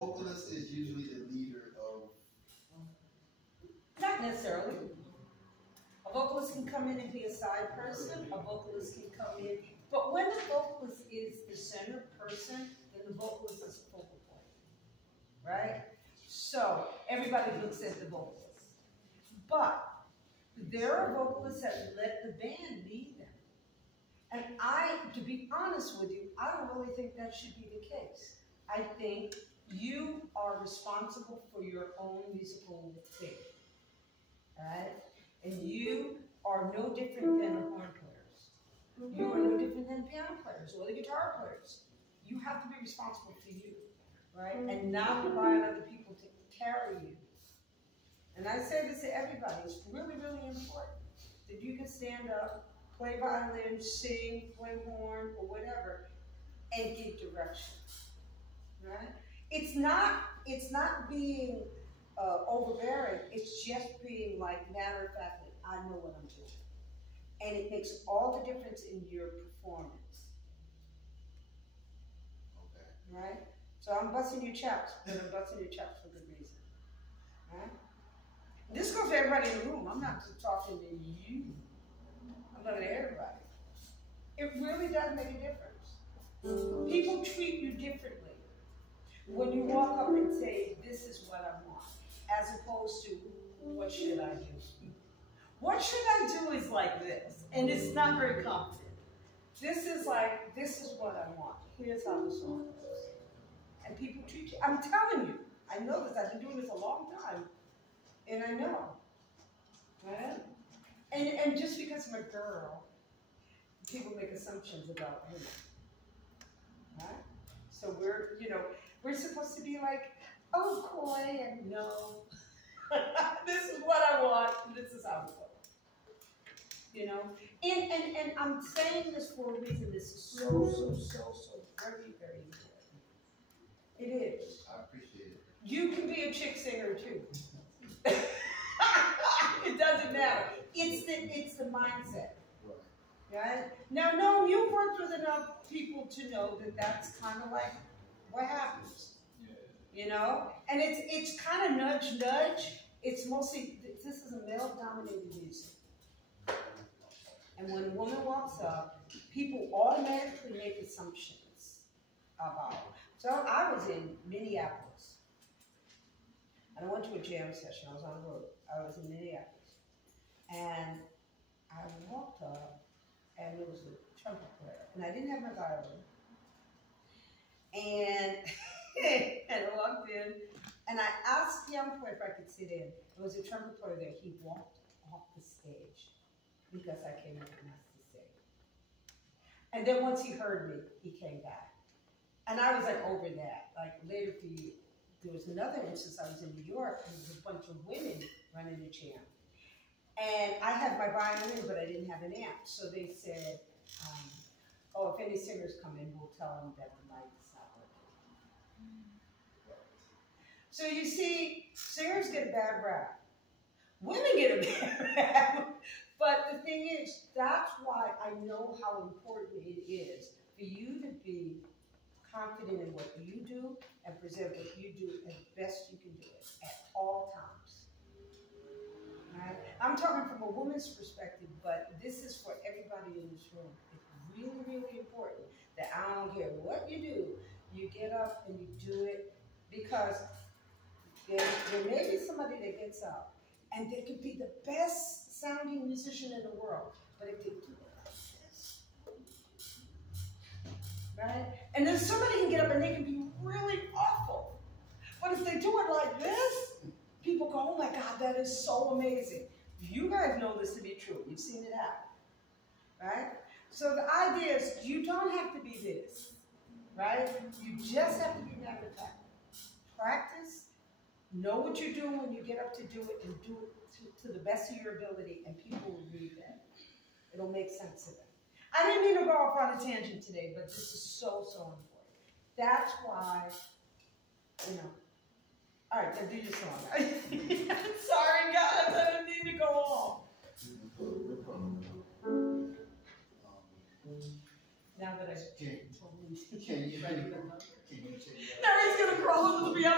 vocalist is usually the leader of. Not necessarily. A vocalist can come in and be a side person. A vocalist can come in. But when the vocalist is the center person, then the vocalist is a focal point. Right? So everybody looks at the vocalist. But there are vocalists that let the band lead them. And to be honest with you, I don't really think that should be the case. I think you are responsible for your own musical thing. Right? And you are no different than the horn players. You are no different than piano players or the guitar players. You have to be responsible for you, right? And not rely on other people to carry you. And I say this to everybody, it's really, really important that you can stand up, play violin, sing, play horn, or whatever, and give direction, right? It's not being overbearing, it's just being like matter of fact, I know what I'm doing. And it makes all the difference in your performance. Okay. Right? So I'm busting your chops, but I'm busting your chops for good reason. Right? This goes to everybody in the room. I'm not just talking to you. I'm talking to everybody. It really does make a difference. People treat you differently when you walk up and say, this is what I want, as opposed to, what should I do? What should I do is like this, and it's not very confident. This is like, this is what I want. Here's how the song goes. And people treat you, I'm telling you, I know this, I've been doing this a long time, and I know. Right? And just because I'm a girl, people make assumptions about women. Right? So we're supposed to be like, oh, coy, and no. This is what I want, and this is how we go. You know? And I'm saying this for a reason. This is so very, very important. It is. I appreciate it. You can be a chick singer too. It doesn't matter. It's the mindset. Right? Now, no, you've worked with enough people to know that that's kind of like what happens. Yeah. You know? And it's kind of nudge. It's mostly, this is a male-dominated music. And when a woman walks up, people automatically make assumptions about her. So I was in Minneapolis. And I went to a jam session. I was on the road. I was in Minneapolis. And I walked up, and there was a trumpet player. And I didn't have my violin. And, and I walked in, and I asked the young player if I could sit in. There was a trumpet player there. He walked off the stage because I came up and asked to sing. And then once he heard me, he came back. And I was like over that. Like later there was another instance, I was in New York, and there was a bunch of women running the jam. And I had my violin, but I didn't have an amp. So they said, oh, if any singers come in, we'll tell them that the mic's not working. So you see, singers get a bad rap. Women get a bad rap. But the thing is, that's why I know how important it is for you to be confident in what you do and present what you do as best you can do it at all times. Right? I'm talking from a woman's perspective, but this is for everybody in this room. It's really, really important that I don't care what you do, you get up and you do it, because there may be somebody that gets up and they could be the best sounding musician in the world, but if they do it like this, right? And then somebody can get up and they can be really awful, but if they do it like this, people go, oh my God, that is so amazing. You guys know this to be true. You've seen it happen, right? So the idea is you don't have to be this, right? You just have to be matter of fact. Practice, know what you're doing when you get up to do it, and do it to the best of your ability, and people will read that. It'll make sense to them. I didn't mean to go off on a tangent today, but this is so important. That's why, all right, then do your song. Sorry, guys, I didn't mean to go off. Now that I totally Can you now he's gonna crawl into the piano.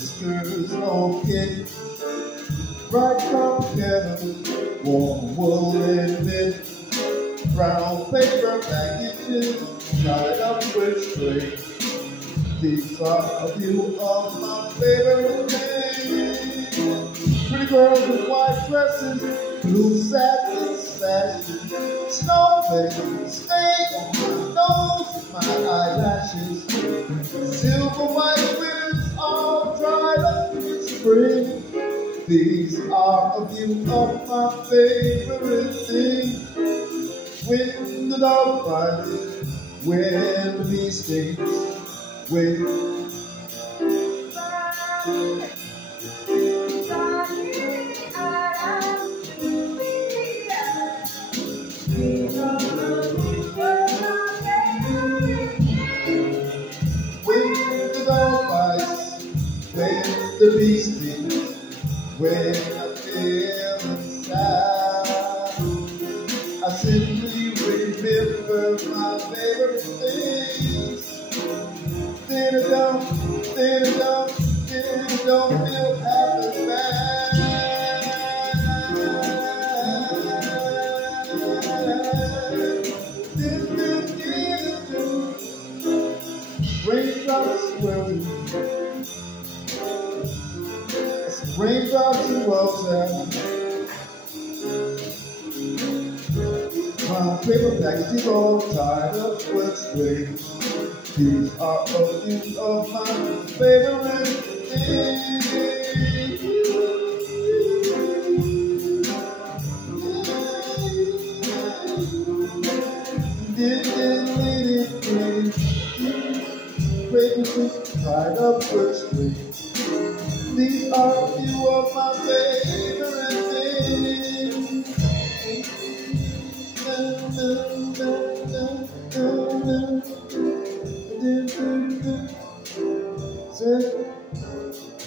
whiskers on kid, bright from kettle, warm woolen knit, brown paper packages, tied up with string. These are a few of my favorite things. Pretty girls with white dresses, blue satin sashes, snowflakes stay on my nose, my eyelashes, silver white ribbons all dried up in spring. These are a few of my favorite things. When the dog bites, when the bee stings, when the dog bites, when the bee stings, when I feel inside, I simply remember my favorite things. Then it don't feel half as bad. Raindrops swirling, raindrops in water. My paper packages all tied up with string. These are a few of my favorite things. Papers tied up with strings. These are a few of my favorite things.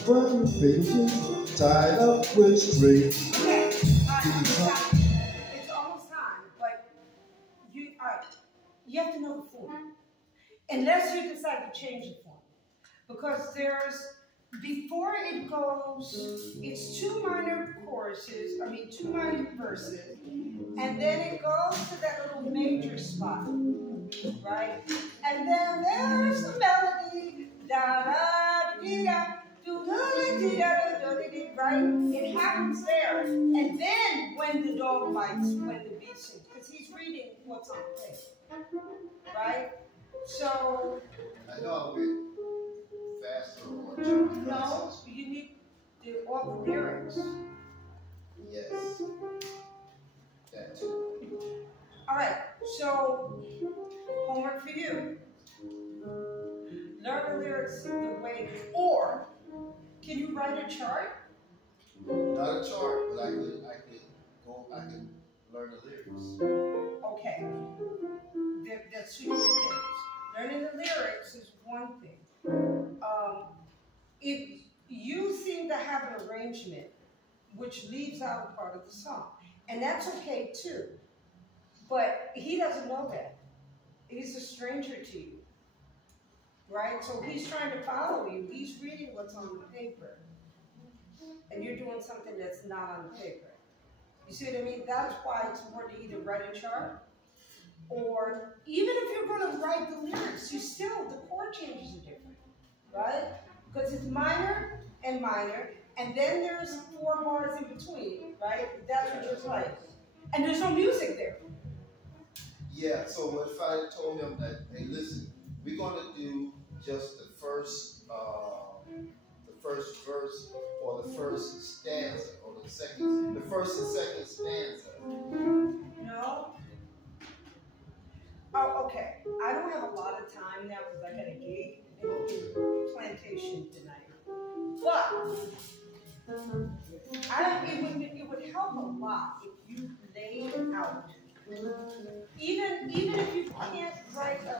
One pages tied up with strings. Okay, it's almost time, but you have to know the form. Unless you decide to change the form. Because before it goes, it's two minor verses, and then it goes to that little major spot, right? And then there's the melody, da da dee da, do da dee da da dee, right? It happens there, and then when the dog bites, when the bee sings, because he's reading what's on the page, right? So I know I went faster or jumping no, process. you need all the lyrics. Yes, that too. All right, so homework for you. Learn the lyrics the way, or can you write a chart? Not a chart, but I could learn the lyrics. Okay, that's two different things. Learning the lyrics is one thing. If you seem to have an arrangement which leaves out a part of the song, and that's okay too. But he doesn't know that. He's a stranger to you, right? So he's trying to follow you. He's reading what's on the paper, and you're doing something that's not on the paper. You see what I mean? That's why it's important to either write a chart, or even if you're going to write the lyrics, the chord changes are different, right? Because it's minor, and then there's 4 bars in between, right? That's what you're playing. And there's no music there. Yeah, so what if I told him that, hey, listen, we're going to do just the first verse or the first stanza or the first and second stanza. No? Oh, okay. I don't have a lot of time now because I got a gig in Plantation tonight. But it would help a lot if you laid out. Even if you can't write a